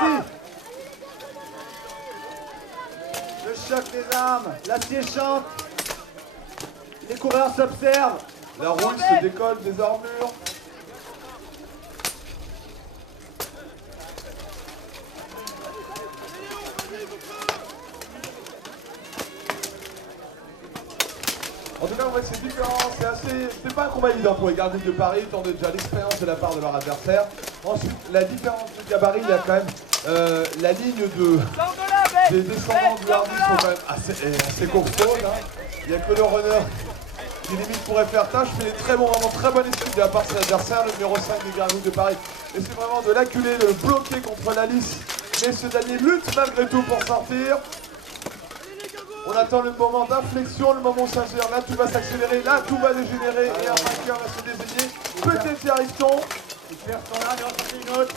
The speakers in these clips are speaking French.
parti. Le choc des armes, l'acier chante. Les coureurs s'observent. La rouille se décolle des armures. En tout cas, ouais, c'est différent, c'est pas un combat évident pour les gardiens de Paris, étant donné déjà l'expérience de la part de leur adversaire. Ensuite, la différence de gabarit, il y a quand même la ligne des descendants du hardy sont quand même assez costauds. Hein. Il n'y a que le runner qui limite pourrait faire tâche, mais il est très bon, vraiment très bonne esquive de la part de son adversaire, le numéro 5 des gardiens de Paris. Et c'est vraiment de l'acculer, de le bloquer contre l'Alice. Mais ce dernier lutte malgré tout pour sortir. On attend le moment d'inflexion, le moment où ça gère. Là, tout va s'accélérer, là, tout va dégénérer et un vainqueur va se désigner. Peut-être y arrive-t-on. Il perd son arme, il en sortit une autre.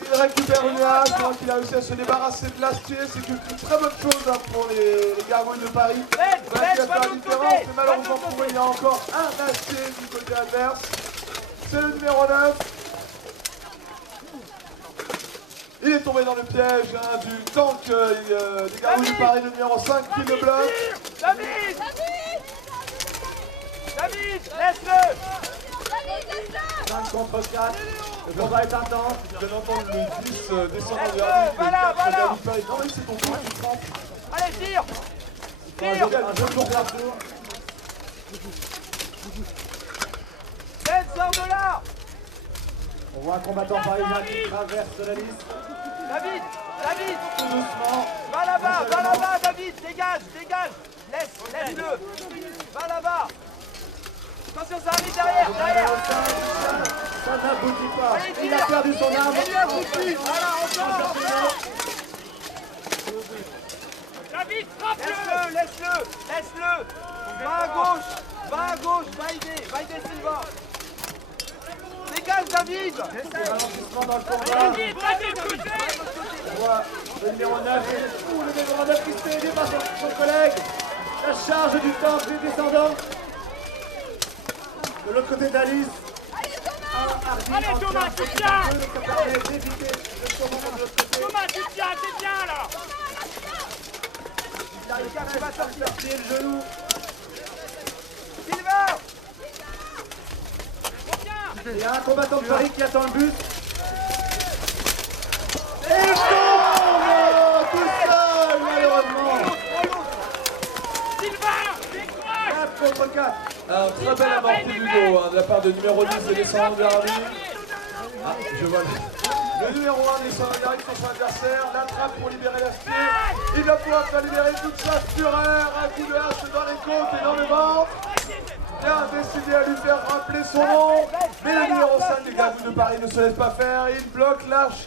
Il récupère une hache, donc il a réussi à se débarrasser de l'acier. C'est une très bonne chose hein, pour les gargouilles de Paris. Il va faire la différence, mais malheureusement pour eux, il y a encore un acier du côté adverse. C'est le numéro 9. Il est tombé dans le piège hein, du tank des gargouilles de Paris, le numéro 5 qui le bloque. David, laisse-le. 5 contre 4. Le combat est intense. Bien entendu, le 10 descendant du hardy. Voilà. Non mais c'est ton tour, tu trempes. Allez, tire. Un jeu pour par tour. Ben, sors de là. On voit un combattant parisien qui traverse la liste. David, Tout doucement. va là-bas, David, dégage. Laisse-le. Va là-bas. Attention, ça arrive derrière. Ça n'aboutit pas. Allez, Il a perdu son arme. Il lui a foutu. Voilà, encore. David, frappe-le. Laisse-le. Va à gauche, va aider Silva. Dégage, David. Ralentissement dans le combat. On voit le numéro 9 le numéro 9 qui se fait aider par son collègue. La charge du temple des descendants. De l'autre côté d'Alice. Allez, Thomas, tu tiens. Thomas, tu tiens, c'est bien là. il arrive quand même à sortir le genou. Silva. Il y a un combattant de Paris qui attend le but. Et il tombe tout seul, malheureusement. Silva, décroche. 4 contre 4. Un très bel amorti du dos hein, de la part de numéro 10 et descendant du hardy. Ah, je vois le numéro 1 descendant du hardy sur son adversaire, l'attrape pour libérer l'acier. Il va pouvoir faire libérer toute sa fureur, un coup de hache dans les côtes et dans le ventre. Bien décidé à lui faire rappeler son nom, mais le numéro 5 des gargouilles de Paris ne se laisse pas faire, il bloque l'âge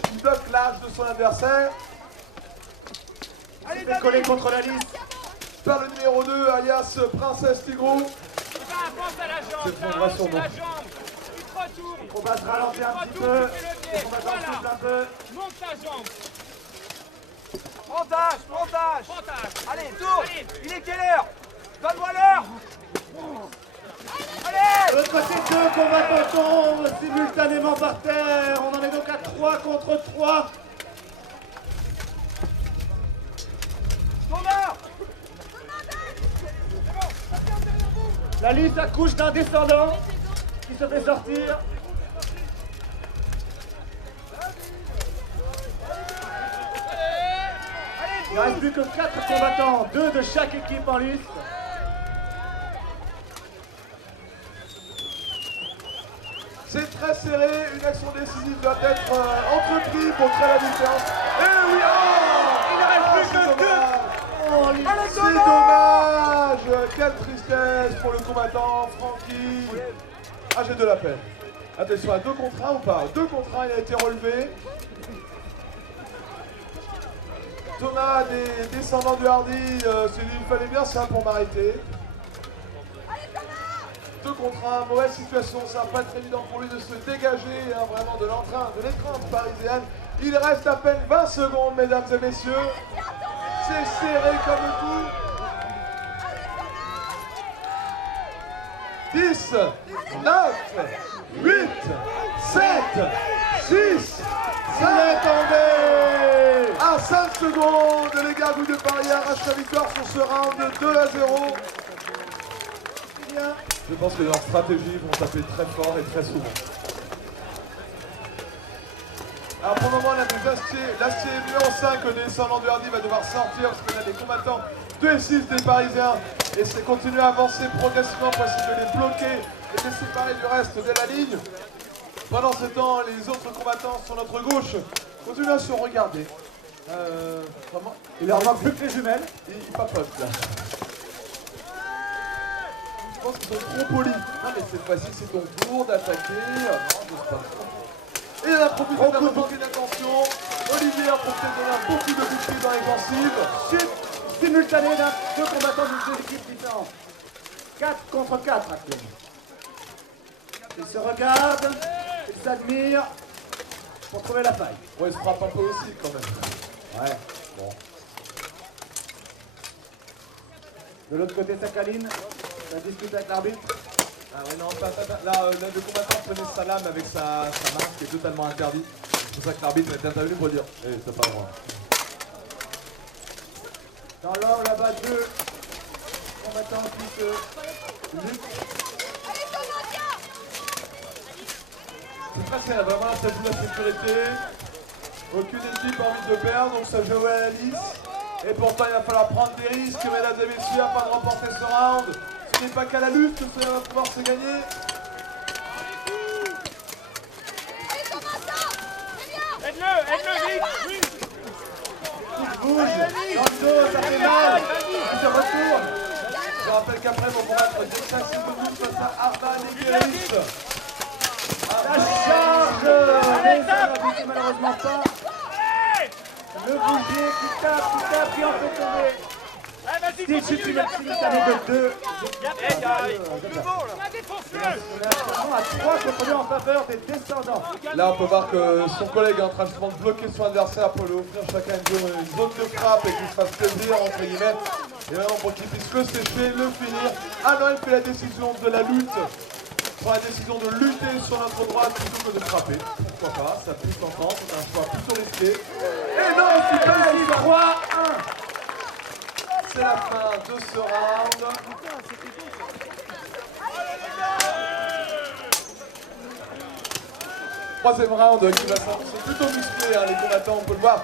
de son adversaire. Il est collé contre la liste. Par le numéro 2, alias Princesse Tigrou. C'est son vrai surnom. Le combat se ralentit un petit peu. Le combattant souffle un peu. Monte ta jambe. Montage. Allez, tourne. Il est quelle heure? Donne-moi l'heure. Allez. De l'autre côté, 2 combattants tombent simultanément par terre. On en est donc à 3 contre 3. Thomas. La liste accouche d'un descendant qui se fait sortir. Il ne reste plus que 4 combattants, 2 de chaque équipe en liste. C'est très serré, une action décisive doit être entreprise pour créer la différence. Et oui, oh, Il ne reste plus que 2. c'est dommage. Quelle tristesse pour le combattant, Francky. Ah, j'ai de la peine. Attention, à 2 contre 1 ou pas? 2 contre 1, il a été relevé. Thomas, des descendants du hardy, s'est dit, il fallait bien ça pour m'arrêter. 2 contre 1, mauvaise situation, ça va pas être évident pour lui de se dégager hein, vraiment de l'étreinte parisienne. Il reste à peine 20 secondes, mesdames et messieurs. C'est serré comme tout. 10, 9, 8, 7, 6, 5, attendez. secondes, les Gargouilles de Paris arrachent la victoire sur ce round de 2-0. Je pense que leurs stratégies vont taper très fort et très souvent. Alors pour le moment, l'acier numéro 5 des descendants du Hardy va devoir sortir parce qu'on a des combattants 2 et 6 des Parisiens et c'est continuer à avancer progressivement pour essayer de les bloquer et de les séparer du reste de la ligne. Pendant ce temps, les autres combattants sur notre gauche continuent à se regarder. Vraiment, Il leur manque plus que les jumelles. ils papotent là. Je pense qu'ils sont trop polis. Non mais cette fois-ci c'est ton tour d'attaquer. Non, je sais pas. Et il a profité d'un manque d'attention. Olivier a profité de donner beaucoup de coups de pied dans les gencives. Chute simultanée d'un deux combattants de deux équipes différentes. 4 contre 4 actuellement. Ils se regardent, ils s'admirent pour trouver la faille. Ouais, il se frappe un peu aussi quand même. Ouais. Bon. De l'autre côté, Sakhaline, ça discute avec l'arbitre. Ah ouais, non, là, le combattant prenait sa lame avec sa main, qui est totalement interdit. C'est pour ça que l'arbitre est intervenu pour dire « Eh, t'as pas le droit ». Dans l'or, là-bas, 2 combattants qui se luttent. C'est très serré, vraiment là, ça joue la sécurité. Aucune équipe a envie de perdre, donc ça joue à la lisse. Et pourtant, il va falloir prendre des risques, mesdames et messieurs, afin de remporter ce round. Ce n'est pas qu'à la lutte que ça va pouvoir se gagner. Aide-le vite. Il bouge, dans le dos, ça fait mal. Il se retourne. Je rappelle qu'après, vont combattre Jackson Silverwood face à Arman Egeris. La charge des arbitres, malheureusement pas. Le bouger qui tape, qui en fait tomber. Des chutes simultanées de 2. On est actuellement à 3 contre 2 en faveur des descendants. Là, on peut voir que son collègue est en train justement de bloquer son adversaire pour lui offrir chacun une zone de frappe et qu'il se fasse plaisir, entre guillemets. Et maintenant, pour qu'il puisse le sécher, le finir. Ah non, il fait la décision de la lutte. Il prend la décision de lutter sur notre droite plutôt que de frapper. Pourquoi pas, ça peut s'entendre, c'est un choix plutôt risqué. Et non, c'est pas 3-1. C'est la fin de ce round. Troisième round qui va s'annoncer plutôt musclé, hein, les combattants, on peut le voir.